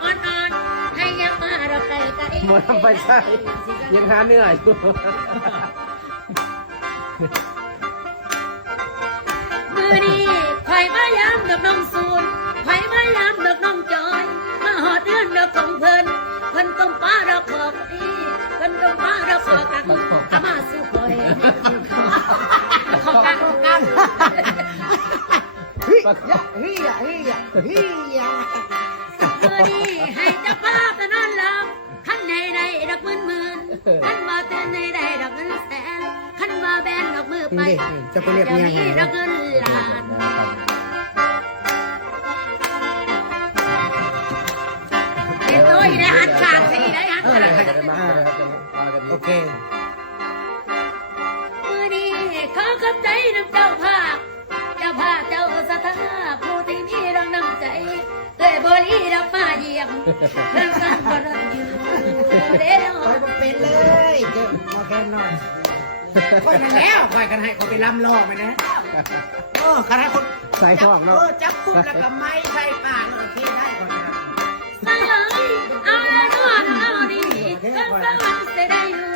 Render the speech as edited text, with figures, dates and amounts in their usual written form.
แบบอ่อนๆให้ยังมาเราไกลไกล หมดทำไปใช่ยังหาเหนื่อยอยู่ มือนี้คอยมายามดอกน้องซูนคอยมายามดอกน้องจอยมาหอดเดือนดอกของเพิ่นต้มปลาดอกขอบอีเพิ่นต้มปลาดอกขอบกันอามาสู้คอยขอบกันเฮียเฮียเฮียเฮีย มือนี้ให้เจ้าภาพนั้นลำขันในใดดอกหมื่นขันมาเต้นในใดดอกเงินแสนขันมาแบนดอกมือไป นี่จะไปเรียก เจ้า เมีย นี้ ไง ดอกเงินล้านเป็นตัวอีได้หันฉากสิได้หันฉาก โอเค มือนี้ขอขอบใจน้ำเจ้าภาพเจ้าภาพเจ้าสถาผู้ที่มีรางน้ำใจเอ้ยบริรับมาเยี่ยมเรื่องกันบ่รักอยู่เด้อ คอยเป็นเลยเจ้ามาแค่นอนคอยนั่นแล้วคอยกันให้เขาไปลำล่อไปนะกันให้คน ใส่ท้องเนาะ จับคุบแล้วก็ไม้ใส่ปากโอเคได้ก่อนนะ สายเอาละนอนเอาดีก็สวรรค์จะได้อยู่